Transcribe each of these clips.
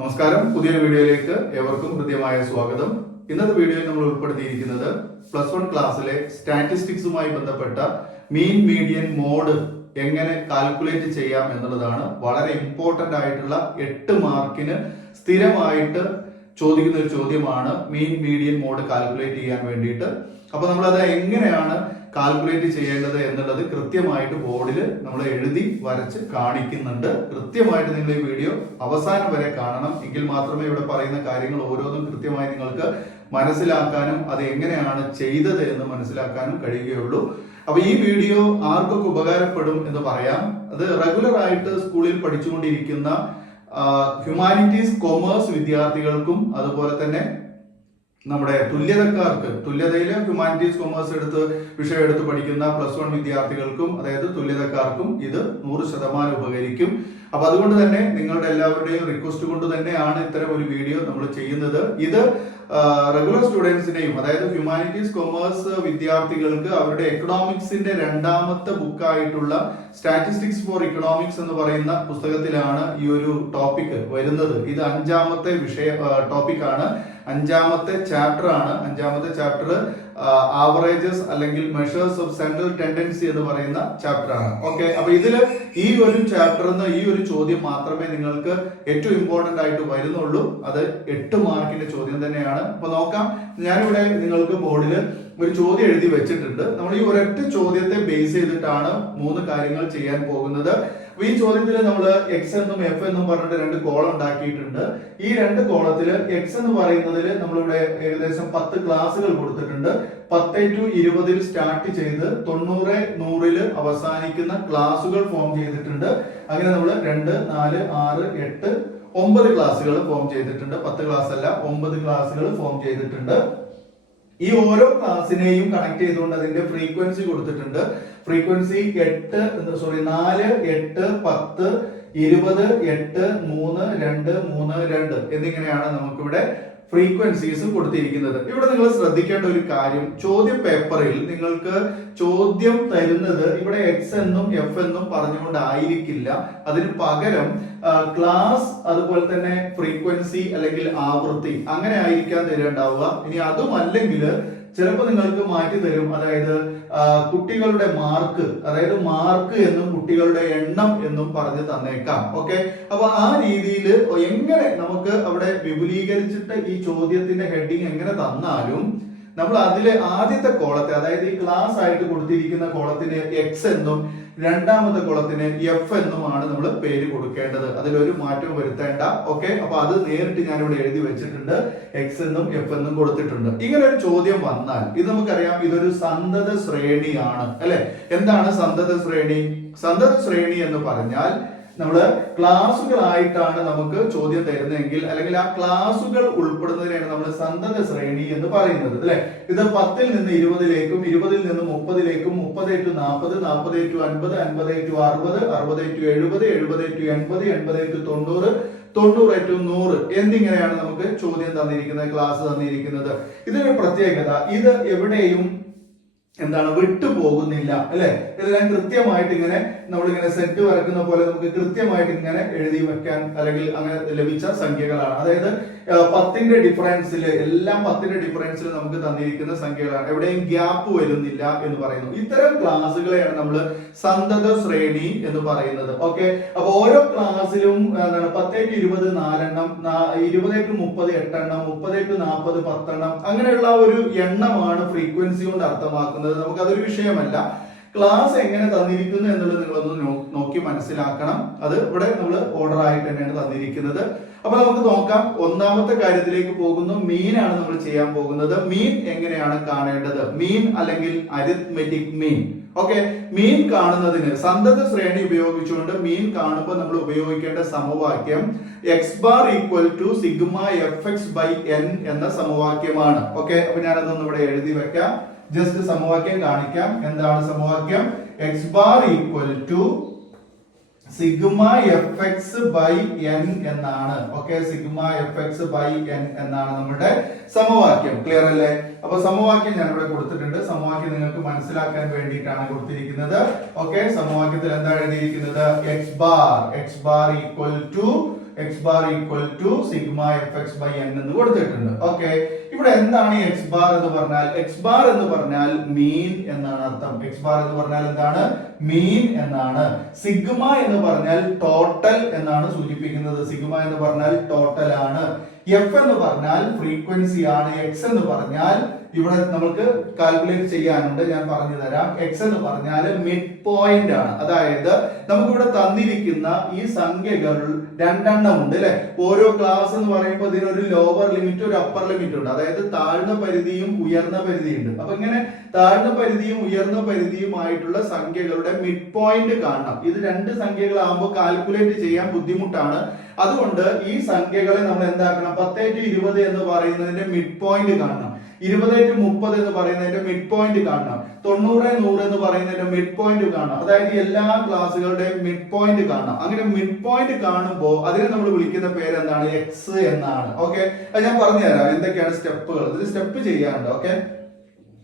നമസ്കാരം, പുതിയൊരു വീഡിയോയിലേക്ക് ഏവർക്കും ഹൃദ്യമായ സ്വാഗതം. ഇന്നത്തെ വീഡിയോയിൽ നമ്മൾ ഉൾപ്പെടുത്തിയിരിക്കുന്നത് +1 ക്ലാസ്സിലെ സ്റ്റാറ്റിസ്റ്റിക്സുമായി ബന്ധപ്പെട്ട മീൻ മീഡിയൻ മോഡ് എങ്ങനെ കാൽക്കുലേറ്റ് ചെയ്യാം എന്നുള്ളതാണ്. വളരെ ഇമ്പോർട്ടന്റ് ആയിട്ടുള്ള 8 മാർക്കിന് സ്ഥിരമായിട്ട് ചോദിക്കുന്ന ഒരു ചോദ്യമാണ് മീൻ മീഡിയൻ മോഡ് കാൽക്കുലേറ്റ് ചെയ്യാൻ വേണ്ടിയിട്ട്. അപ്പൊ നമ്മളത് എങ്ങനെയാണ് കാൽക്കുലേറ്റ് ചെയ്യേണ്ടത് എന്നുള്ളത് കൃത്യമായിട്ട് ബോർഡിൽ നമ്മൾ എഴുതി വരച്ച് കാണിക്കുന്നുണ്ട്. കൃത്യമായിട്ട് നിങ്ങൾ ഈ വീഡിയോ അവസാനം വരെ കാണണം. എങ്കിൽ മാത്രമേ ഇവിടെ പറയുന്ന കാര്യങ്ങൾ ഓരോന്നും കൃത്യമായി നിങ്ങൾക്ക് മനസ്സിലാക്കാനും അത് എങ്ങനെയാണ് ചെയ്തത് എന്ന് മനസ്സിലാക്കാനും കഴിയുകയുള്ളൂ. അപ്പൊ ഈ വീഡിയോ ആർക്കൊക്കെ ഉപകാരപ്പെടും എന്ന് പറയാം. അത് റെഗുലർ ആയിട്ട് സ്കൂളിൽ പഠിച്ചുകൊണ്ടിരിക്കുന്ന ഹ്യൂമാനിറ്റീസ് കൊമേഴ്സ് വിദ്യാർത്ഥികൾക്കും അതുപോലെ തന്നെ നമ്മുടെ തുല്യതയിലെ ഹ്യൂമാനിറ്റീസ് കൊമേഴ്സ് വിഷയം എടുത്ത് പഠിക്കുന്ന +1 വിദ്യാർത്ഥികൾക്കും അതായത് തുല്യതക്കാർക്കും ഇത് 100% ഉപകരിക്കും. അപ്പൊ അതുകൊണ്ട് തന്നെ നിങ്ങളുടെ എല്ലാവരുടെയും റിക്വസ്റ്റ് കൊണ്ട് തന്നെയാണ് ഇത്തരം ഒരു വീഡിയോ നമ്മൾ ചെയ്യുന്നത്. ഇത് റെഗുലർ സ്റ്റുഡൻസിനെയും അതായത് ഹ്യൂമാനിറ്റീസ് കൊമേഴ്സ് വിദ്യാർത്ഥികൾക്ക് അവരുടെ എക്കണോമിക്സിന്റെ രണ്ടാമത്തെ ബുക്കായിട്ടുള്ള സ്റ്റാറ്റിസ്റ്റിക്സ് ഫോർ ഇക്കണോമിക്സ് എന്ന് പറയുന്ന പുസ്തകത്തിലാണ് ഈ ഒരു ടോപ്പിക് വരുന്നത്. ഇത് 5ാമത്തെ ടോപ്പിക്കാണ്, 5ാമത്തെ ചാപ്റ്റർ ആണ്. 5ാമത്തെ ചാപ്റ്റർ ആവറേജസ് അല്ലെങ്കിൽ മെഷേഴ്സ് ഓഫ് സെൻട്രൽ ടെൻഡൻസി എന്ന് പറയുന്ന ചാപ്റ്റർ ആണ്. ഓക്കെ, അപ്പൊ ഇതില് ഈ ഒരു ചാപ്റ്ററിന് ഈ ഒരു ചോദ്യം മാത്രമേ നിങ്ങൾക്ക് ഏറ്റവും ഇമ്പോർട്ടന്റ് ആയിട്ട് വരുന്നുള്ളൂ. അത് 8 മാർക്കിന്റെ ചോദ്യം തന്നെയാണ്. അപ്പൊ നോക്കാം, ഞാനിവിടെ നിങ്ങൾക്ക് ബോർഡിൽ ഒരു ചോദ്യം എഴുതി വെച്ചിട്ടുണ്ട്. നമ്മൾ ഈ ഒരൊറ്റ ചോദ്യത്തെ ബേസ് ചെയ്തിട്ടാണ് 3 കാര്യങ്ങൾ ചെയ്യാൻ പോകുന്നത്. അപ്പൊ ഈ ചോദ്യത്തിൽ നമ്മൾ എക്സ് എന്നും എഫ് എന്നും പറഞ്ഞിട്ട് 2 കോളം ഉണ്ടാക്കിയിട്ടുണ്ട്. ഈ 2 കോളത്തില് എക്സ് എന്ന് പറയുന്നതിൽ നമ്മളിവിടെ ഏകദേശം 10 ക്ലാസ്സുകൾ കൊടുത്തിട്ടുണ്ട്. 10 to 20 സ്റ്റാർട്ട് ചെയ്ത് 90 100 അവസാനിക്കുന്ന ക്ലാസ്സുകൾ ഫോം ചെയ്തിട്ടുണ്ട്. അങ്ങനെ നമ്മൾ 2 4 6 8 9 ക്ലാസ്സുകൾ ഫോം ചെയ്തിട്ടുണ്ട്. 10 ക്ലാസ് അല്ല, 9 ക്ലാസ്സുകൾ ഫോം ചെയ്തിട്ടുണ്ട്. ഈ ഓരോ ക്ലാസ്സിനെയും കണക്ട് ചെയ്തുകൊണ്ട് അതിന്റെ ഫ്രീക്വൻസി കൊടുത്തിട്ടുണ്ട്. ഫ്രീക്വൻസി 4 8 10 20 8 3 2 3 2 എന്നിങ്ങനെയാണ് നമുക്കിവിടെ ഫ്രീക്വൻസീസ് കൊടുത്തിരിക്കുന്നത്. ഇവിടെ നിങ്ങൾ ശ്രദ്ധിക്കേണ്ട ഒരു കാര്യം, ചോദ്യ പേപ്പറിൽ നിങ്ങൾക്ക് ചോദ്യം തരുന്നത് ഇവിടെ എക്സ് എന്നും എഫ് എന്നും പറഞ്ഞുകൊണ്ടായിരിക്കില്ല. അതിന് പകരം ക്ലാസ് അതുപോലെ തന്നെ ഫ്രീക്വൻസി അല്ലെങ്കിൽ ആവൃത്തി അങ്ങനെ ആയിരിക്കാൻ തരേണ്ടാവുക. ഇനി അതുമല്ലെങ്കിൽ ചിലപ്പോൾ നിങ്ങൾക്ക് മാറ്റി തരും. അതായത് കുട്ടികളുടെ മാർക്ക്, അതായത് മാർക്ക് എന്നും കുട്ടികളുടെ എണ്ണം എന്നും പറഞ്ഞു തന്നേക്കാം. ഓക്കെ, അപ്പൊ ആ രീതിയിൽ എങ്ങനെ നമുക്ക് അവിടെ വിപുലീകരിച്ചിട്ട് ഈ ചോദ്യത്തിന്റെ ഹെഡിങ് എങ്ങനെ തന്നാലും നമ്മൾ അതിലെ ആദ്യത്തെ കോളത്തെ, അതായത് ഈ ക്ലാസ് ആയിട്ട് കൊടുത്തിരിക്കുന്ന കോളത്തിന് എക്സ് എന്നും 2ാമത്തെ കോളത്തിന് എഫ് എന്നുമാണ് നമ്മൾ പേര് കൊടുക്കേണ്ടത്. അതിലൊരു മാറ്റവും വരുത്തേണ്ട. ഓക്കെ, അപ്പൊ അത് നേരിട്ട് ഞാനിവിടെ എഴുതി വെച്ചിട്ടുണ്ട്. എക്സ് എന്നും എഫ് എന്നും കൊടുത്തിട്ടുണ്ട്. ഇങ്ങനെ ഒരു ചോദ്യം വന്നാൽ ഇത് നമുക്കറിയാം, ഇതൊരു സന്തത ശ്രേണിയാണ് അല്ലെ. എന്താണ് സന്തത ശ്രേണി? സന്തത ശ്രേണി എന്ന് പറഞ്ഞാൽ നമ്മള് ക്ലാസുകളായിട്ടാണ് നമുക്ക് ചോദ്യം തരുന്നതെങ്കിൽ അല്ലെങ്കിൽ ആ ക്ലാസുകൾ ഉൾപ്പെടുന്നതിനാണ് നമ്മൾ സന്തത ശ്രേണി എന്ന് പറയുന്നത് അല്ലെ. ഇത് 10 നിന്ന് 20ലേക്കും 20 നിന്ന് 30ലേക്കും 30 to 40 40 to 50 50 to 60 60 to 70 70 to 80 80 to 90 90 to 100 എന്നിങ്ങനെയാണ് നമുക്ക് ചോദ്യം തന്നിരിക്കുന്നത്, ക്ലാസ് തന്നിരിക്കുന്നത്. ഇതിനൊരു പ്രത്യേകത, ഇത് എവിടെയും എന്താണ് വിട്ടുപോകുന്നില്ല അല്ലെ. ഇതെല്ലാം കൃത്യമായിട്ട് ഇങ്ങനെ നമ്മളിങ്ങനെ സെറ്റ് വരക്കുന്ന പോലെ നമുക്ക് കൃത്യമായിട്ട് ഇങ്ങനെ എഴുതി വെക്കാൻ അല്ലെങ്കിൽ അങ്ങനെ ലഭിച്ച സംഖ്യകളാണ്. അതായത് 10ന്റെ ഡിഫറൻസിൽ എല്ലാം 10ന്റെ ഡിഫറൻസിൽ നമുക്ക് തന്നിരിക്കുന്ന സംഖ്യകളാണ്. എവിടെയും ഗ്യാപ്പ് വരുന്നില്ല എന്ന് പറയുന്നു. ഇത്തരം ക്ലാസ്സുകളെയാണ് നമ്മൾ സന്തത ശ്രേണി എന്ന് പറയുന്നത്. ഓക്കെ, അപ്പൊ ഓരോ ക്ലാസ്സിലും 10 to 20 4 എണ്ണം, 20 to 30 8 എണ്ണം, 30 to 40 10 എണ്ണം, അങ്ങനെയുള്ള ഒരു എണ്ണമാണ് ഫ്രീക്വൻസി കൊണ്ട് അർത്ഥമാക്കുന്നത്. നമുക്ക് അതൊരു വിഷയമല്ല. ക്ലാസ് എങ്ങനെ തന്നിരിക്കുന്നു എന്നുള്ളത് നിങ്ങളൊന്ന് നോക്കി മനസ്സിലാക്കണം. അത് ഇവിടെ നമ്മൾ ഓർഡർ ആയിട്ട് തന്നെയാണ് തന്നിരിക്കുന്നത്. അപ്പൊ നമുക്ക് നോക്കാം. 1ാമത്തെ കാര്യത്തിലേക്ക് പോകുന്നു. മീൻ ആണ് നമ്മൾ ചെയ്യാൻ പോകുന്നത്. മീൻ എങ്ങനെയാണ് കാണേണ്ടത്? മീൻ അല്ലെങ്കിൽ അരിത്മെറ്റിക് മീൻ. ഓക്കെ, മീൻ കാണുന്നതിന് സന്തത ശ്രേണി ഉപയോഗിച്ചുകൊണ്ട് മീൻ കാണുമ്പോൾ നമ്മൾ ഉപയോഗിക്കേണ്ട സമവാക്യം X bar equal to sigma F X by N എന്ന സമവാക്യമാണ്. ഓക്കെ, അപ്പൊ ഞാനതൊന്ന് ഇവിടെ എഴുതി വെക്കാം. ജസ്റ്റ് സമവാക്യം കാണിക്കാം. എന്താണ് സമവാക്യം? X bar equal to sigma F X by N എന്നാണ്. Okay, sigma F X by N എന്നാണ് നമ്മുടെ സമവാക്യം. ക്ലിയർ അല്ലേ? അപ്പൊ സമവാക്യം ഞാൻ ഇവിടെ കൊടുത്തിട്ടുണ്ട്. സമവാക്യം നിങ്ങൾക്ക് മനസ്സിലാക്കാൻ വേണ്ടിയിട്ടാണ് കൊടുത്തിരിക്കുന്നത്. ഓക്കെ, സമവാക്യത്തിൽ എന്താ എഴുതിയിരിക്കുന്നത്? X bar equal to X bar equal to sigma F X by N എന്ന് കൊടുത്തിട്ടുണ്ട്. ഓക്കെ, ഇവിടെ എന്താണ് ഈ എക്സ് ബാർ എന്ന് പറഞ്ഞാൽ? എക്സ് ബാർ എന്ന് പറഞ്ഞാൽ മീൻ എന്നാണ് അർത്ഥം. എക്സ് ബാർ എന്ന് പറഞ്ഞാൽ എന്താണ്? മീൻ എന്നാണ്. സിഗ്മ എന്ന് പറഞ്ഞാൽ ടോട്ടൽ എന്നാണ് സൂചിപ്പിക്കുന്നത്. സിഗ്മ എന്ന് പറഞ്ഞാൽ ടോട്ടൽ ആണ്. എഫ് എന്ന് പറഞ്ഞാൽ ഫ്രീക്വൻസി ആണ്. എക്സ് എന്ന് പറഞ്ഞാൽ ഇവിടെ നമുക്ക് കാൽക്കുലേറ്റ് ചെയ്യാനുണ്ട്, ഞാൻ പറഞ്ഞു തരാം. എക്സ് എന്ന് പറഞ്ഞാൽ മിഡ് പോയിന്റ് ആണ്. അതായത് നമുക്ക് ഇവിടെ തന്നിരിക്കുന്ന ഈ സംഖ്യകൾ രണ്ടെണ്ണം ഉണ്ട് അല്ലെ. ഓരോ ക്ലാസ് എന്ന് പറയുമ്പോൾ ഇതിനൊരു ലോവർ ലിമിറ്റ് ഒരു അപ്പർ ലിമിറ്റ് ഉണ്ട്. അതായത് താഴ്ന്ന പരിധിയും ഉയർന്ന പരിധിയും ഉണ്ട്. അപ്പൊ ഇങ്ങനെ താഴ്ന്ന പരിധിയും ഉയർന്ന പരിധിയുമായിട്ടുള്ള സംഖ്യകളുടെ മിഡ് പോയിന്റ് കാണണം. ഇത് രണ്ട് സംഖ്യകളാകുമ്പോൾ കാൽക്കുലേറ്റ് ചെയ്യാൻ ബുദ്ധിമുട്ടാണ്. അതുകൊണ്ട് ഈ സംഖ്യകളെ നമ്മൾ എന്താക്കണം? 10-20 എന്ന് പറയുന്നതിന്റെ മിഡ് പോയിന്റ് കാണണം. 20-30 എന്ന് പറയുന്നതിന്റെ മിഡ് പോയിന്റ് കാണണം. 90-100 എന്ന് പറയുന്നതിന്റെ മിഡ് പോയിന്റ് കാണണം. അതായത് എല്ലാ ക്ലാസ്സുകളുടെയും മിഡ് പോയിന്റ് കാണണം. അങ്ങനെ മിഡ് പോയിന്റ് കാണുമ്പോൾ അതിനെ നമ്മൾ വിളിക്കുന്ന പേര് എന്താണ്? എക്സ് എന്നാണ്. ഓക്കെ, അത് ഞാൻ പറഞ്ഞു തരാം എന്തൊക്കെയാണ് സ്റ്റെപ്പുകൾ. ഇതിൽ സ്റ്റെപ്പ് ചെയ്യാറുണ്ട്. ഓക്കെ,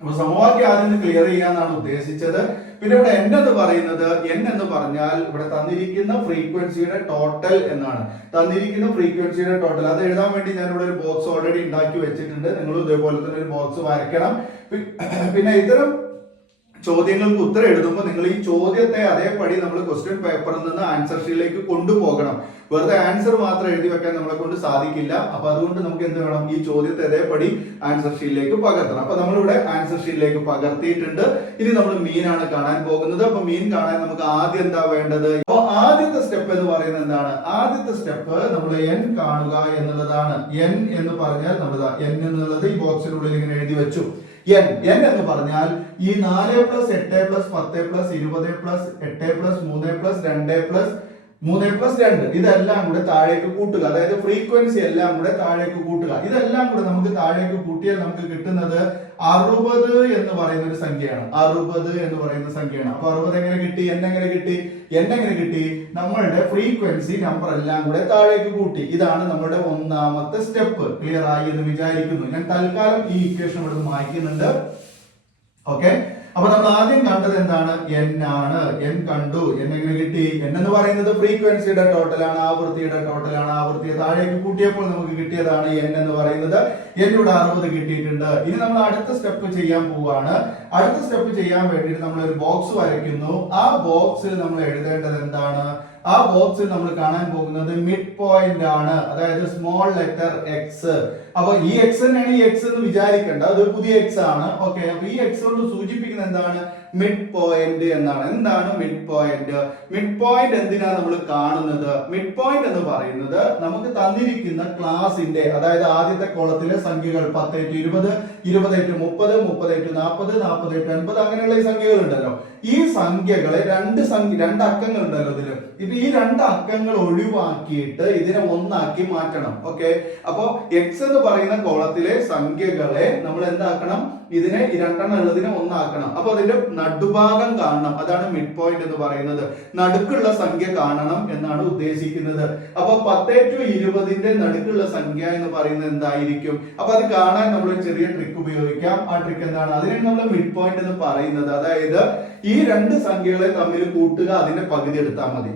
അപ്പൊ സമവാക്യം ആദ്യം ക്ലിയർ ചെയ്യാന്നാണ് ഉദ്ദേശിച്ചത്. പിന്നെ ഇവിടെ n എന്ന് പറയുന്നത്, n എന്ന് പറഞ്ഞാൽ ഇവിടെ തന്നിരിക്കുന്ന ഫ്രീക്വൻസിയുടെ ടോട്ടൽ എന്നാണ്. തന്നിരിക്കുന്ന ഫ്രീക്വൻസിയുടെ ടോട്ടൽ അത് എഴുതാൻ വേണ്ടി ഞാൻ ഇവിടെ ഒരു ബോക്സ് ഓൾറെഡി ഉണ്ടാക്കി വെച്ചിട്ടുണ്ട്. നിങ്ങൾ ഇതേപോലെ തന്നെ ഒരു ബോക്സ് വരയ്ക്കണം. പിന്നെ ഇത്തരം ചോദ്യങ്ങൾക്ക് ഉത്തരം എഴുതുമ്പോൾ നിങ്ങൾ ഈ ചോദ്യത്തെ അതേപടി നമ്മൾ ക്വസ്റ്റ്യൻ പേപ്പറിൽ നിന്ന് ആൻസർ ഷീറ്റിലേക്ക് കൊണ്ടുപോകണം. വെറുതെ ആൻസർ മാത്രം എഴുതി വെക്കാൻ നമ്മളെ കൊണ്ട് സാധിക്കില്ല. അപ്പൊ അതുകൊണ്ട് നമുക്ക് എന്ത് വേണം? ഈ ചോദ്യത്തെ അതേപടി ആൻസർ ഷീറ്റിലേക്ക് പകർത്തണം. അപ്പൊ നമ്മളിവിടെ ആൻസർ ഷീറ്റിലേക്ക് പകർത്തിയിട്ടുണ്ട്. ഇനി നമ്മൾ മീനാണ് കാണാൻ പോകുന്നത്. അപ്പൊ മീൻ കാണാൻ നമുക്ക് ആദ്യം എന്താ വേണ്ടത്? അപ്പൊ ആദ്യത്തെ സ്റ്റെപ്പ് എന്ന് പറയുന്നത് എന്താണ്? ആദ്യത്തെ സ്റ്റെപ്പ് നമ്മൾ n കാണുക എന്നുള്ളതാണ്. n എന്ന് പറഞ്ഞാൽ നമ്മൾ n എന്നുള്ളത് ഈ ബോക്സിനുള്ളിൽ ഇങ്ങനെ എഴുതി വെച്ചു. n എന്ന് പറഞ്ഞാൽ ഈ 4 + 8 + 10 + 20 + 8 + 3 + 2 + 2 ഇതെല്ലാം കൂടെ താഴേക്ക് കൂട്ടുക. അതായത് ഫ്രീക്വൻസി എല്ലാം കൂടെ താഴേക്ക് കൂട്ടുക. ഇതെല്ലാം കൂടെ നമുക്ക് താഴേക്ക് കൂട്ടിയാൽ നമുക്ക് കിട്ടുന്നത് 60 എന്ന് പറയുന്ന ഒരു സംഖ്യയാണ്. 60 എന്ന് പറയുന്ന സംഖ്യയാണ്. അപ്പൊ 60 എങ്ങനെ കിട്ടി? എങ്ങനെ കിട്ടി? നമ്മളുടെ ഫ്രീക്വൻസി നമ്പർ എല്ലാം കൂടെ താഴേക്ക് കൂട്ടി. ഇതാണ് നമ്മുടെ ഒന്നാമത്തെ സ്റ്റെപ്പ്. ക്ലിയർ ആയി എന്ന് വിചാരിക്കുന്നു. ഞാൻ തൽക്കാലം ഈ ഇക്വേഷൻ ഇവിടെ മായ്ക്കുന്നുണ്ട്. ഓക്കെ, അപ്പൊ നമ്മൾ ആദ്യം കണ്ടത് എന്താണ്? n ആണ്. n കണ്ടു. n എങ്ങനെ കിട്ടി? n എന്ന് പറയുന്നത് ഫ്രീക്വൻസിയുടെ ടോട്ടലാണ്, ആവൃത്തിയുടെ ടോട്ടലാണ്. ആവൃത്തിയെ താഴേക്ക് കൂട്ടിയപ്പോൾ നമുക്ക് കിട്ടിയതാണ് n എന്ന് പറയുന്നത്. n ഇവിടെ 60 കിട്ടിയിട്ടുണ്ട്. ഇനി നമ്മൾ അടുത്ത സ്റ്റെപ്പ് ചെയ്യാൻ പോവാണ്. അടുത്ത സ്റ്റെപ്പ് ചെയ്യാൻ വേണ്ടിയിട്ട് നമ്മൾ ഒരു ബോക്സ് വരയ്ക്കുന്നു. ആ ബോക്സിൽ നമ്മൾ എഴുതേണ്ടത് എന്താണ്? ആ ബോക്സിൽ നമ്മൾ കാണാൻ പോകുന്നത് മിഡ് പോയിന്റ് ആണ്. അതായത് സ്മോൾ ലെറ്റർ എക്സ്. അപ്പൊ ഈ എക്സ് തന്നെയാണ് ഈ എക്സ് എന്ന് വിചാരിക്കേണ്ട, അത് പുതിയ എക്സ് ആണ്. ഓക്കെ, അപ്പൊ ഈ എക്സ് കൊണ്ട് സൂചിപ്പിക്കുന്നത് എന്താണ്? മിഡ് പോയിന്റ് എന്നാണ്. എന്താണ് മിഡ് പോയിന്റ്? മിഡ് പോയിന്റ് എന്തിനാ നമ്മൾ കാണുന്നത്? മിഡ് പോയിന്റ് എന്ന് പറയുന്നത് നമുക്ക് തന്നിരിക്കുന്ന ക്ലാസിന്റെ, അതായത് ആദ്യത്തെ കോളത്തിലെ സംഖ്യകൾ 10-20, 20-30, 30-40, 40-50 അങ്ങനെയുള്ള ഈ സംഖ്യകൾ ഉണ്ടല്ലോ. ഈ സംഖ്യകളെ രണ്ട് അക്കങ്ങൾ ഉണ്ടല്ലോ ഇതില്. ഇപ്പൊ ഈ രണ്ട് അക്കങ്ങൾ ഒഴിവാക്കിയിട്ട് ഇതിനെ ഒന്നാക്കി മാറ്റണം. ഓക്കെ, അപ്പൊ എക്സ് എന്ന് പറയുന്ന കോളത്തിലെ സംഖ്യകളെ നമ്മൾ എന്താക്കണം? ഇതിനെ ഈ രണ്ടെണ്ണം ഉള്ളതിനെ ഒന്നാക്കണം. അപ്പൊ അതിന്റെ നടുഭാഗം കാണണം. അതാണ് മിഡ് പോയിന്റ് എന്ന് പറയുന്നത്. നടുക്കുള്ള സംഖ്യ കാണണം എന്നാണ് ഉദ്ദേശിക്കുന്നത്. അപ്പൊ 10-20ന്റെ നടുക്കുള്ള സംഖ്യ എന്ന് പറയുന്നത് എന്തായിരിക്കും? അപ്പൊ അത് കാണാൻ നമ്മൾ ഒരു ചെറിയ ട്രിക്ക് ഉപയോഗിക്കാം. ആ ട്രിക്ക് എന്താണ്? അതിനെ നമ്മൾ മിഡ് പോയിന്റ് എന്ന് പറയുന്നത്. അതായത് ഈ രണ്ട് സംഖ്യകളെ തമ്മിൽ കൂട്ടുക, അതിന്റെ പകുതി എടുത്താൽ മതി.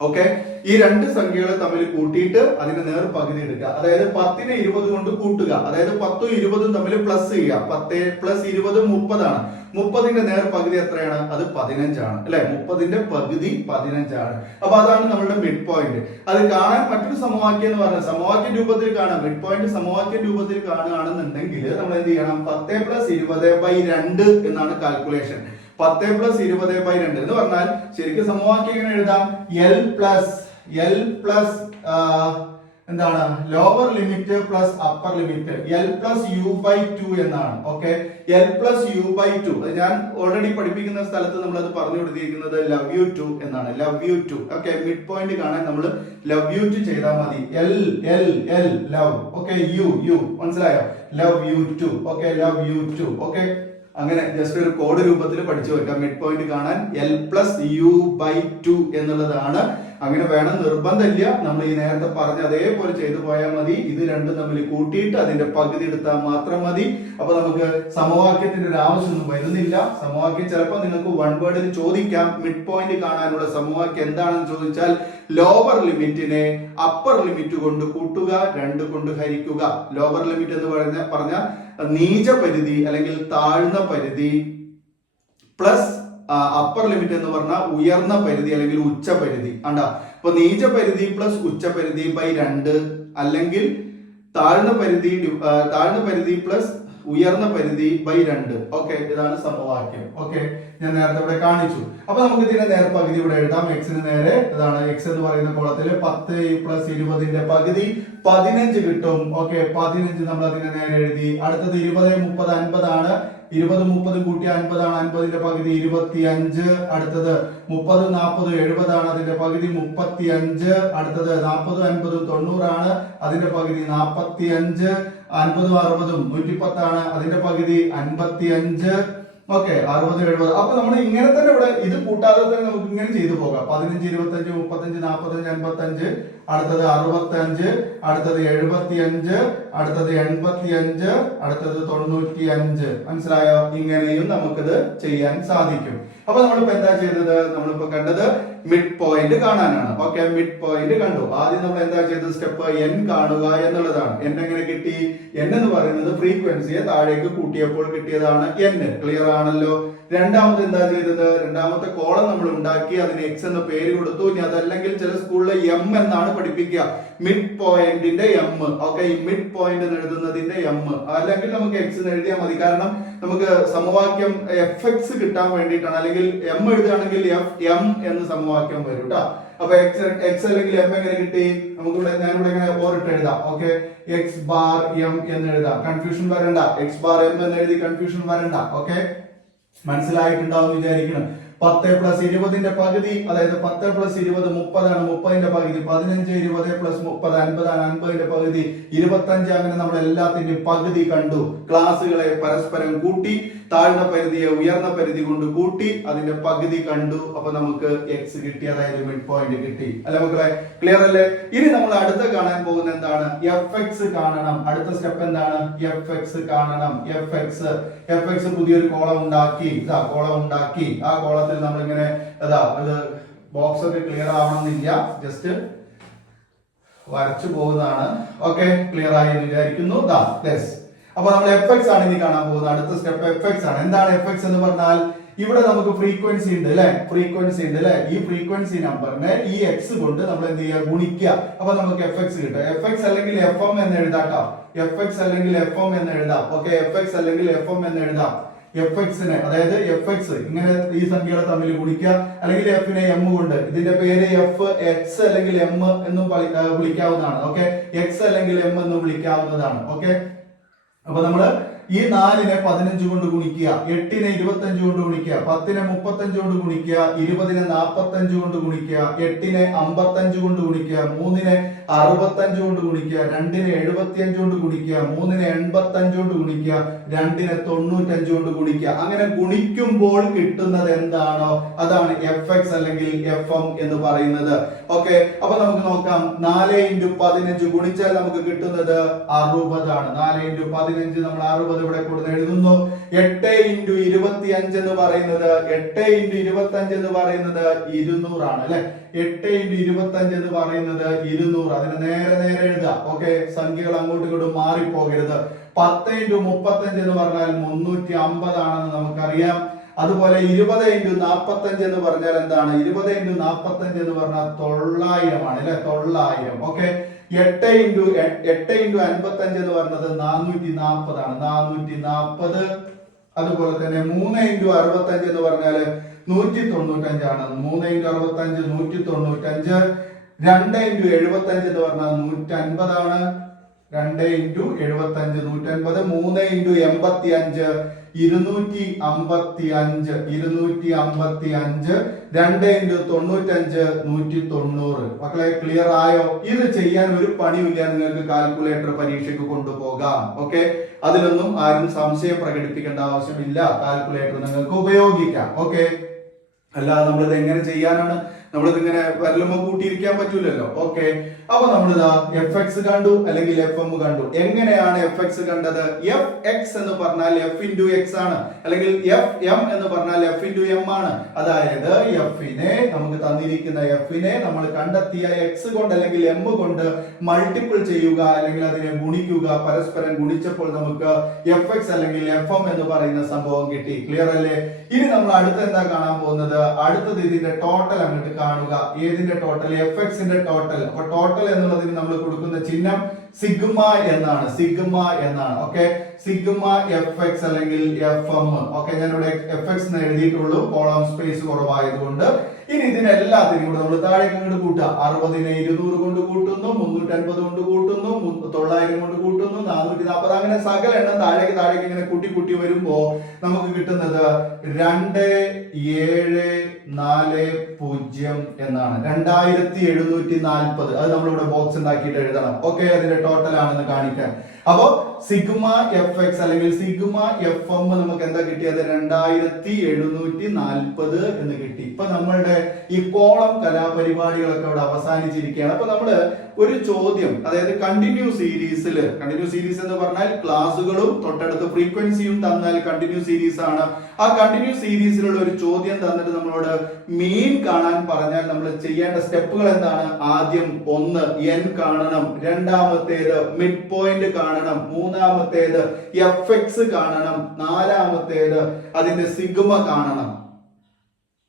ഓക്കെ, ഈ രണ്ട് സംഖ്യകളെ തമ്മിൽ കൂട്ടിയിട്ട് അതിന്റെ നേർ പകുതി എടുക്കുക. അതായത് 10നെ 20 കൊണ്ട് കൂട്ടുക. അതായത് 10ഉം 20ഉം തമ്മിൽ പ്ലസ് ചെയ്യുക. 10 + 20 30 ആണ്. 30ന്റെ നേർ പകുതി എത്രയാണ്? അത് 15 ആണ് അല്ലെ. 30ന്റെ പകുതി 15 ആണ്. അപ്പൊ അതാണ് നമ്മുടെ മിഡ് പോയിന്റ്. അത് കാണാൻ മറ്റൊരു സമവാക്യം എന്ന് പറഞ്ഞാൽ സമവാക്യ രൂപത്തിൽ കാണാം. മിഡ് പോയിന്റ് സമവാക്യ രൂപത്തിൽ കാണുകയാണെന്നുണ്ടെങ്കിൽ നമ്മൾ എന്ത് ചെയ്യണം? 10 + 20/2 എന്നാണ് കാൽക്കുലേഷൻ. 10 + 20/2 എന്ന് പറഞ്ഞാൽ ശരിക്കും സമവാക്യം എങ്ങനെ എഴുതാം? L പ്ലസ് എന്താണ്? Lower limit plus upper limit. L+U/2 എന്നാണ്. ഓക്കെ, L+U/2 ഞാൻ ഓൾറെഡി പഠിപ്പിക്കുന്ന സ്ഥലത്ത് നമ്മൾ അത് പറഞ്ഞു കൊടുത്തിരിക്കുന്നത് ലവ് യു 2 എന്നാണ്. Love you 2. Okay, mid point കാണാൻ നമ്മൾ ലവ് യു 2 ചെയ്താൽ മതി. L love. ഓക്കെ, യു മനസ്സിലായോ? Love you 2. Okay, love you 2. Okay, അങ്ങനെ ജസ്റ്റ് ഒരു കോഡ് രൂപത്തിൽ പഠിച്ചു വെക്കാം. മിഡ് പോയിന്റ് കാണാൻ L+U/2 എന്നുള്ളതാണ്. അങ്ങനെ വേണം നിർബന്ധമില്ല. നമ്മൾ ഈ നേരത്തെ പറഞ്ഞ അതേപോലെ ചെയ്തു പോയാൽ മതി. ഇത് രണ്ടും തമ്മിൽ കൂട്ടിയിട്ട് അതിന്റെ പകുതി എടുത്താൽ മാത്രം മതി. അപ്പൊ നമുക്ക് സമവാക്യത്തിന്റെ ഒരു ആവശ്യമൊന്നും വരുന്നില്ല. സമവാക്യം ചിലപ്പോൾ നിങ്ങൾക്ക് വൺ വേർഡിൽ ചോദിക്കാം. മിഡ് പോയിന്റ് കാണാനുള്ള സമവാക്യം എന്താണെന്ന് ചോദിച്ചാൽ ലോവർ ലിമിറ്റിനെ അപ്പർ ലിമിറ്റ് കൊണ്ട് കൂട്ടുക, 2 കൊണ്ട് ഹരിക്കുക. ലോവർ ലിമിറ്റ് എന്ന് പറഞ്ഞ നീച പരിധി അല്ലെങ്കിൽ താഴ്ന്ന പരിധി പ്ലസ് അപ്പർ ലിമിറ്റ് എന്ന് പറഞ്ഞാൽ ഉയർന്ന പരിധി അല്ലെങ്കിൽ ഉച്ച പരിധി ആണ്ടാ. അപ്പൊ നീച പരിധി പ്ലസ് ഉച്ച പരിധി ബൈ 2 അല്ലെങ്കിൽ താഴ്ന്ന പരിധി പ്ലസ് ഉയർന്ന പരിധി ബൈ 2. ഓക്കെ, ഇതാണ് സമവാക്യം. ഓക്കെ, ഞാൻ നേരത്തെ ഇവിടെ കാണിച്ചു. അപ്പൊ നമുക്ക് ഇതിന്റെ നേരെ പകുതി ഇവിടെ എഴുതാം. എക്സിന് നേരെ ഇതാണ് എക്സ് എന്ന് പറയുന്ന കോളത്തിൽ 10 പ്ലസ് 20ന്റെ പകുതി 15 കിട്ടും. ഓക്കെ, 15 നമ്മൾ അതിനെ നേരെ എഴുതി. അടുത്തത് 20, 30, 50 ആണ്. 20, 30 കൂട്ടി 50 ആണ്. 50ന്റെ പകുതി 25. അടുത്തത് 30, 40, 70 ആണ്. അതിന്റെ പകുതി 35. അടുത്തത് 40, 50, 90 ആണ്. അതിന്റെ പകുതി 45. 50, 60, 110 ആണ്. അതിന്റെ പകുതി 55. ഓക്കെ, 60, 70. അപ്പൊ നമ്മൾ ഇങ്ങനെ തന്നെ ഇവിടെ ഇത് കൂട്ടാതെ തന്നെ നമുക്ക് ഇങ്ങനെ ചെയ്തു പോകാം. 15, 25, 35, 45, 55. അടുത്തത് 65. അടുത്തത് 75. അടുത്തത് 85. അടുത്തത് 95. മനസ്സിലായോ? ഇങ്ങനെയും നമുക്കിത് ചെയ്യാൻ സാധിക്കും. അപ്പൊ നമ്മളിപ്പോ എന്താ ചെയ്തത്? നമ്മളിപ്പോ കണ്ടത് മിഡ് പോയിന്റ് കാണാനാണ്. ഓക്കെ, മിഡ് പോയിന്റ് കണ്ടു. ആദ്യം നമ്മൾ എന്താ ചെയ്തത്? സ്റ്റെപ്പ് n കാണുക എന്നുള്ളതാണ്. n എങ്ങനെ കിട്ടി? n എന്ന് പറയുന്നത് ഫ്രീക്വൻസിയെ താഴേക്ക് കൂട്ടിയപ്പോൾ കിട്ടിയതാണ് n. ക്ലിയർ ആണല്ലോ? രണ്ടാമത് എന്താ ചെയ്തത്? രണ്ടാമത്തെ കോളം നമ്മൾ ഉണ്ടാക്കി, അതിന് x എന്ന് പേര് കൊടുത്തു. ഇനി അതല്ലെങ്കിൽ ചില സ്കൂളിലെ m എന്നാണ് പഠിപ്പിക്കുക. മിഡ് പോയിന്റിന്റെ m. ഓക്കെ, ഈ മിഡ് പോയിന്റ് എന്ന് എഴുതുന്നതിന്റെ m അല്ലെങ്കിൽ നമുക്ക് x എന്ന് എഴുതിയാൽ മതി. കാരണം നമുക്ക് സമവാക്യം fx കിട്ടാൻ വേണ്ടിയിട്ടാണ്. അല്ലെങ്കിൽ m എഴുതുകയാണെങ്കിൽ fm എന്ന് സമവാക്യം വരും കേട്ടോ. അപ്പൊ x അല്ലെങ്കിൽ m എങ്ങനെ കിട്ടി? നമുക്ക് ഞാനിവിടെ ഇങ്ങനെ ഓറിട്ട് എഴുതാം. ഓക്കെ, x ബാർ m എന്ന് എഴുതാം. കൺഫ്യൂഷൻ വരണ്ട. x ബാർ m എന്ന് എഴുതി കൺഫ്യൂഷൻ വരണ്ട. ഓക്കെ, മനസ്സിലായിട്ടുണ്ടാവും വിചാരിക്കണം. 10 പ്ലസ് 20ന്റെ പകുതി, അതായത് 10 പ്ലസ് 20 30 ആണ്. 30ന്റെ പകുതി 15. 20 പ്ലസ് 30 50 ആണ്. 50ന്റെ പകുതി 25. അങ്ങനെ നമ്മൾ എല്ലാത്തിന്റെയും പകുതി കണ്ടു. ക്ലാസ്സുകളെ പരസ്പരം കൂട്ടി, താഴ്ന്ന പരിധിയെ ഉയർന്ന പരിധി കൊണ്ട് കൂട്ടി, അതിന്റെ പകുതി കണ്ടു. അപ്പൊ നമുക്ക് x കിട്ടി, അതായത് മിഡ് പോയിന്റ് കിട്ടി. അല്ലെ മക്കളെ? ക്ലിയർ അല്ലേ? ഇനി നമ്മൾ അടുത്ത കാണാൻ പോകുന്ന എന്താണ്? fx കാണണം. അടുത്ത സ്റ്റെപ്പ് എന്താണ്? fx കാണണം. fx പുതിയൊരു കോളം ഉണ്ടാക്കി. കോളം ഉണ്ടാക്കി. ആ കോളത്തിൽ നമ്മൾ ഇങ്ങനെ ബോക്സ് ഒക്കെ ക്ലിയർ ആവണമെന്നില്ല, ജസ്റ്റ് വരച്ചു പോകുന്നതാണ്. ഓക്കെ, ക്ലിയർ ആയി എന്ന് വിചാരിക്കുന്നു. അപ്പൊ നമ്മൾ fx ആണ് ഇനി കാണാൻ പോകുന്നത്. അടുത്ത സ്റ്റെപ്പ് fx ആണ്. എന്താണ് fx എന്ന് പറഞ്ഞാൽ? ഇവിടെ നമുക്ക് ഫ്രീക്വൻസി ഉണ്ട് അല്ലെ? ഫ്രീക്വൻസി ഉണ്ട് അല്ലെ? ഈ ഫ്രീക്വൻസി നമ്പറിനെ ഈ x കൊണ്ട് നമ്മൾ എന്ത് ചെയ്യുക? ഗുണിക്കുക. അപ്പൊ നമുക്ക് fx കിട്ടും. fx അല്ലെങ്കിൽ fm എന്ന് എഴുതാട്ടോ. fx അല്ലെങ്കിൽ fm എന്ന് എഴുതാം. ഓക്കെ, fx അല്ലെങ്കിൽ fm എന്ന് എഴുതാം. fx-നെ, അതായത് fx ഇങ്ങനെ ഈ സംഖ്യകളെ തമ്മിൽ ഗുണിക്കുക, അല്ലെങ്കിൽ f നെ m കൊണ്ട്. ഇതിന്റെ പേര് f x അല്ലെങ്കിൽ m എന്നും വിളിക്കാവുന്നതാണ്. ഓക്കെ, x അല്ലെങ്കിൽ m എന്നും വിളിക്കാവുന്നതാണ്. ഓക്കെ, അപ്പൊ നമ്മള് ഈ 4നെ 15 കൊണ്ട് ഗുണിക്കുക, 8നെ 25 കൊണ്ട് ഗുണിക്കുക, 10നെ 35 കൊണ്ട് ഗുണിക്കുക, 20നെ 45 കൊണ്ട് ഗുണിക്കുക, 8നെ 55 കൊണ്ട് ഗുണിക്കുക, 3നെ 65 കൊണ്ട് ഗുണിക്കുക, 2നെ 75 കൊണ്ട് ഗുണിക്കുക, 3നെ 85 കൊണ്ട് ഗുണിക്കുക, 2നെ 95 കൊണ്ട് ഗുണിക്കുക. അങ്ങനെ ഗുണിക്കുമ്പോൾ കിട്ടുന്നത് എന്താണോ അതാണ് fx അല്ലെങ്കിൽ fm എന്ന് പറയുന്നത്. ഓക്കെ, അപ്പൊ നമുക്ക് നോക്കാം. 4 × 15 ഗുണിച്ചാൽ നമുക്ക് കിട്ടുന്നത് 60 ആണ്. 4 × 15 നമ്മൾ 60 ഇവിടെ കൊടുത്ത് എഴുതുന്നു. 8 × 25 എന്ന് പറയുന്നത് 200 ആണ് അല്ലെ? 8 × 25 എന്ന് പറയുന്നത് 200. അതിന് നേരെ നേരെ എഴുതാം. ഓക്കെ, സംഖ്യകൾ അങ്ങോട്ടും ഇങ്ങോട്ടും മാറിപ്പോകരുത്. 10 × 35 എന്ന് പറഞ്ഞാൽ 350 ആണെന്ന് നമുക്കറിയാം. അതുപോലെ 20 × 45 എന്ന് പറഞ്ഞാൽ എന്താണ്? 20 × 45 എന്ന് പറഞ്ഞാൽ 900 ആണ് അല്ലെ? 900. ഓക്കെ, 8 × 55 എന്ന് പറഞ്ഞത് 440 ആണ്. 440. അതുപോലെ തന്നെ 3 × 65 എന്ന് പറഞ്ഞാല് 195 ആണ്. 3 × 65 195. 2 × 75 എന്ന് പറഞ്ഞാൽ 150 ആണ്. 2 × 75 150. 3 × 85 255. 255. 2 × 95 190. മക്കളെ, ക്ലിയർ ആയോ? ഇത് ചെയ്യാൻ ഒരു പണിയില്ല. നിങ്ങൾക്ക് കാൽക്കുലേറ്റർ പരീക്ഷയ്ക്ക് കൊണ്ടുപോകാം. ഓക്കെ, അതിലൊന്നും ആരും സംശയം പ്രകടിപ്പിക്കേണ്ട ആവശ്യമില്ല. കാൽക്കുലേറ്റർ നിങ്ങൾക്ക് ഉപയോഗിക്കാം. ഓക്കെ, അല്ലാതെ നമ്മളിത് എങ്ങനെ ചെയ്യാനാണ്? നമ്മളിതിങ്ങനെ വരലുമ്പോ കൂട്ടിയിരിക്കാൻ പറ്റൂലല്ലോ. ഓക്കെ, അപ്പൊ നമ്മളിതാ എഫ് എക്സ് കണ്ടു അല്ലെങ്കിൽ എഫ് എം കണ്ടു. എങ്ങനെയാണ് എഫ് എക്സ് കണ്ടത്? എഫ് എക്സ് എന്ന് പറഞ്ഞാൽ എഫ് ഇൻറ്റു എക്സ് ആണ്, അല്ലെങ്കിൽ എഫ് എം എന്ന് പറഞ്ഞാൽ എഫ് ഇൻറ്റു എം ആണ്. അതായത് എഫിനെ, നമുക്ക് തന്നിരിക്കുന്ന എഫിനെ നമ്മൾ കണ്ടെത്തിയ എക്സ് കൊണ്ട് അല്ലെങ്കിൽ എം കൊണ്ട് മൾട്ടിപ്പിൾ ചെയ്യുക, അല്ലെങ്കിൽ അതിനെ ഗുണിക്കുക. പരസ്പരം ഗുണിച്ചപ്പോൾ നമുക്ക് എഫ് എക്സ് അല്ലെങ്കിൽ എഫ് എം എന്ന് പറയുന്ന സംഭവം കിട്ടി. ക്ലിയർ അല്ലേ? ഇനി നമ്മൾ അടുത്ത എന്താ കാണാൻ പോകുന്നത്? അടുത്തത് ഇതിന്റെ ടോട്ടൽ അങ്ങോട്ട് കാണുക. ഏതിന്റെ ടോട്ടൽ? എഫ് എക്സിന്റെ ടോട്ടൽ. അപ്പൊ ടോട്ടൽ എന്നുള്ളതിന് നമ്മൾ കൊടുക്കുന്ന ചിഹ്നം സിഗ്മ എന്നാണ്. സിഗ്മ എന്നാണ്. ഓക്കെ, സിഗ്മ എഫ് എക്സ് അല്ലെങ്കിൽ എഫ് എം. ഓക്കെ, ഞാനിവിടെ എഫ് എക്സ് എന്ന് എഴുതിയിട്ടുള്ളൂ, കോളം സ്പേസ് കുറവായതുകൊണ്ട്. ഇനി ഇതിനെല്ലാത്തിനും കൂടെ നമ്മൾ താഴേക്ക് അങ്ങോട്ട് കൂട്ടുക. 60നെ 200 കൊണ്ട് കൂട്ടുന്നു, 350 കൊണ്ട് കൂട്ടുന്നു, 900 കൊണ്ട് കൂട്ടുന്നു, 440, അങ്ങനെ സകല എണ്ണം താഴേക്ക് ഇങ്ങനെ കൂട്ടി വരുമ്പോ നമുക്ക് കിട്ടുന്നത് 2740 എന്നാണ്. 2740. അത് നമ്മളിവിടെ ബോക്സ് ഉണ്ടാക്കിയിട്ട് എഴുതണം. ഓക്കെ, അതിന്റെ ടോട്ടൽ ആണെന്ന് കാണിക്കാൻ. അപ്പോ സിഗ്മ എഫ് എക്സ് അല്ലെങ്കിൽ സിഗ്മ എഫ് എം നമുക്ക് എന്താ കിട്ടിയത്? 2740 എന്ന് കിട്ടി. ഇപ്പൊ നമ്മളുടെ ഈ കോളം കലാപരിപാടികളൊക്കെ അവിടെ അവസാനിച്ചിരിക്കുകയാണ്. അപ്പൊ നമ്മള് ഒരു ചോദ്യം, അതായത് കണ്ടിന്യൂ സീരീസ് എന്ന് പറഞ്ഞാൽ ക്ലാസ്സുകളും തൊട്ടടുത്ത് ഫ്രീക്വൻസിയും തന്നാൽ കണ്ടിന്യൂ സീരീസ് ആണ്. ആ കണ്ടിന്യൂ സീരീസിലുള്ള ഒരു ചോദ്യം തന്നിട്ട് നമ്മളോട് മീൻ കാണാൻ പറഞ്ഞാൽ നമ്മൾ ചെയ്യേണ്ട സ്റ്റെപ്പുകൾ എന്താണ്? ആദ്യം 1 n കാണണം, രണ്ടാമത്തേത് മിഡ് പോയിന്റ് കാണണം, മൂന്നാമത്തേത് എഫ് എക്സ് കാണണം, നാലാമത്തേത് അതിന്റെ സിഗ്മ കാണണം.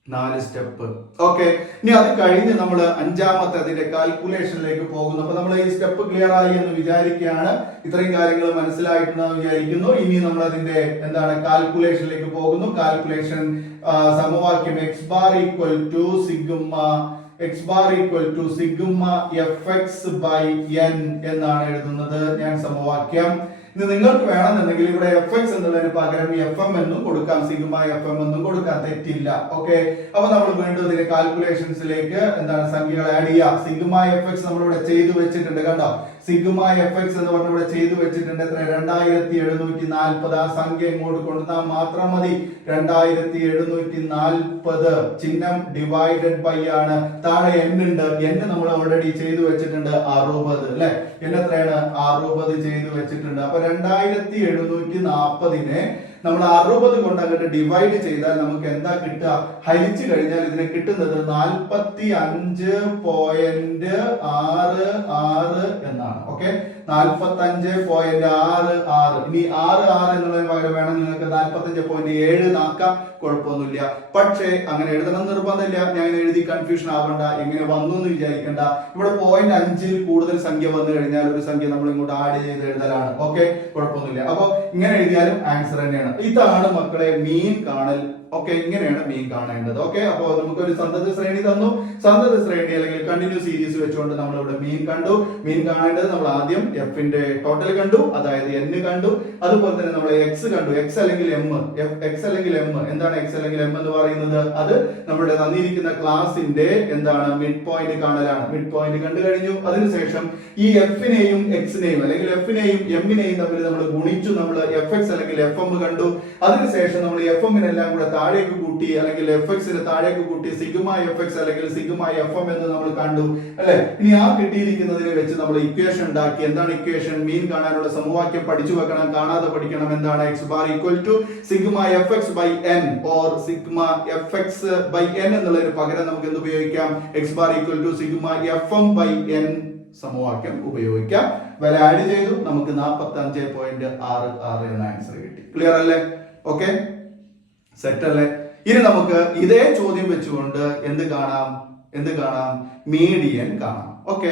4 സ്റ്റെപ്പ്. ഓക്കെ, ഇനി അത് കഴിഞ്ഞ് നമ്മൾ അഞ്ചാമത്തെ അതിന്റെ കാൽക്കുലേഷനിലേക്ക് പോകുന്നു. അപ്പൊ നമ്മൾ ഈ സ്റ്റെപ്പ് ക്ലിയർ ആയി എന്ന് വിചാരിക്കുകയാണ്. ഇത്രയും കാര്യങ്ങൾ മനസ്സിലായിട്ടുണ്ടെന്ന് വിചാരിക്കുന്നു. ഇനി നമ്മൾ അതിന്റെ എന്താണ് കാൽക്കുലേഷനിലേക്ക് പോകുന്നു. കാൽക്കുലേഷൻ സമവാക്യം X bar equal to sigma F X by N എന്നാണ് എഴുതുന്നത് ഞാൻ സമവാക്യം. ഇത് നിങ്ങൾക്ക് വേണമെന്നുണ്ടെങ്കിൽ ഇവിടെ എഫ് എക്സ് എന്നുള്ളതിന് പകരം എഫ് എം എന്നും കൊടുക്കാം, സിഗ്മ എഫ് എം എന്നും കൊടുക്കാം, തെറ്റില്ല. ഓക്കെ, അപ്പൊ നമ്മൾ വീണ്ടും ഇതിന്റെ കാൽക്കുലേഷൻസിലേക്ക് എന്താണ് സംഖ്യകൾ ആഡ് ചെയ്യുക. സിഗ്മ എഫ് എക്സ് നമ്മളിവിടെ ചെയ്തു വെച്ചിട്ടുണ്ട്. കണ്ടോ, സിഗ്മ എഫ് എക്സ് എന്ന് പറഞ്ഞ ഇവിടെ ചെയ്തു വെച്ചിട്ടുണ്ട്. എത്ര? 2740. ആ സംഖ്യ ഇങ്ങോട്ട് കൊണ്ടുവന്നാൽ മാത്രം മതി. 2740 ചിഹ്നം ഡിവൈഡഡ് ബൈ ആണ്. താഴെ n ഉണ്ട്. n നമ്മൾ ഓൾറെഡി ചെയ്തു വെച്ചിട്ടുണ്ട് 60 അല്ലെ. n എത്രയാണ്? 60 ചെയ്തു വെച്ചിട്ടുണ്ട്. അപ്പൊ 2740നെ നമ്മൾ 60 കൊണ്ട് അങ്ങോട്ട് ഡിവൈഡ് ചെയ്താൽ നമുക്ക് എന്താ കിട്ടുക? ഹരിച്ചു കഴിഞ്ഞാൽ ഇതിനെ കിട്ടുന്നത് 45.66 എന്നാണ്. ഓക്കെ, 45.66. ഇനി 66 എന്നുള്ളതിന് പകരം വേണം നിങ്ങൾക്ക് 45.7 ആക്കാം, കുഴപ്പമൊന്നുമില്ല. പക്ഷേ അങ്ങനെ എഴുതണം നിർബന്ധമില്ല. ഞാൻ എഴുതി കൺഫ്യൂഷൻ ആവണ്ട, എങ്ങനെ വന്നു എന്ന് വിചാരിക്കണ്ട. ഇവിടെ 0.5 കൂടുതൽ സംഖ്യ വന്നു കഴിഞ്ഞാൽ ഒരു സംഖ്യ നമ്മൾ ഇങ്ങോട്ട് ആഡ് ചെയ്ത് എഴുതലാണ്. ഓക്കെ, കുഴപ്പമൊന്നുമില്ല. അപ്പൊ ഇങ്ങനെ എഴുതിയാലും ആൻസർ തന്നെയാണ്. ഇതാണ് മക്കളെ മീൻ കാണൽ. ഓക്കെ, ഇങ്ങനെയാണ് മീൻ കാണേണ്ടത്. ഓക്കെ, അപ്പൊ നമുക്കൊരു സന്തത ശ്രേണി തന്നു. സന്തത ശ്രേണി അല്ലെങ്കിൽ കണ്ടിന്യൂ സീരീസ് വെച്ചുകൊണ്ട് നമ്മൾ ഇവിടെ മീൻ കണ്ടു. മീൻ കാണേണ്ടത് നമ്മൾ ആദ്യം എഫിന്റെ ടോട്ടൽ കണ്ടു, അതായത് n കണ്ടു. അതുപോലെ തന്നെ നമ്മൾ എക്സ് കണ്ടു. എക്സ് അല്ലെങ്കിൽ എം. എന്താണ് എക്സ് അല്ലെങ്കിൽ എം എന്ന് പറയുന്നത്? അത് നമ്മുടെ തന്നിരിക്കുന്ന ക്ലാസിന്റെ എന്താണ് മിഡ് പോയിന്റ് കാണലാണ്. മിഡ് പോയിന്റ് കണ്ടു കഴിഞ്ഞു. അതിനുശേഷം ഈ എഫിനെയും എക്സിനെയും അല്ലെങ്കിൽ എഫിനെയും എമ്മിനെയും തമ്മിൽ നമ്മൾ ഗുണിച്ചു. നമ്മൾ എഫ് എക്സ് അല്ലെങ്കിൽ എഫ് എം കണ്ടു. അതിനുശേഷം നമ്മൾ എഫ് എമ്മിനെല്ലാം കൂടെ താഴേക്ക് കൂട്ടി, അല്ലെങ്കിൽ എഫ് എക്സിന് താഴേക്ക് കൂട്ടി സിഗ്മ എഫ് എക്സ് അല്ലെങ്കിൽ സിഗ്മ എഫ് എം എന്ന് നമ്മൾ കണ്ടു അല്ലെ. ഇനി ആ കിട്ടിയിരിക്കുന്നതിനെ വെച്ച് നമ്മൾ ഇക്വേഷൻ ഉണ്ടാക്കി. എന്താണ് ഇക്വേഷൻ? മീൻ കാണാനുള്ള സമവാക്യം പഠിച്ചു വെക്കണം, കാണാതെ പഠിക്കണം. എന്താണ്? X bar equal to sigma F X by N or sigma F X by N എന്നുള്ളതിന് പകരം നമുക്ക് എന്ത് ഉപയോഗിക്കാം? X bar equal to sigma F M by N സമവാക്യം ഉപയോഗിക്കാം. വില ആഡ് ചെയ്തു, നമുക്ക് 45.66 എന്ന ആൻസർ കിട്ടി. ക്ലിയർ അല്ലേ? ഓക്കെ, സെറ്റ് അല്ലേ? ഇനി നമുക്ക് ഇതേ ചോദ്യം വെച്ചുകൊണ്ട് എന്ത് കാണാം? മീഡിയൻ കാണാം. ഓക്കെ,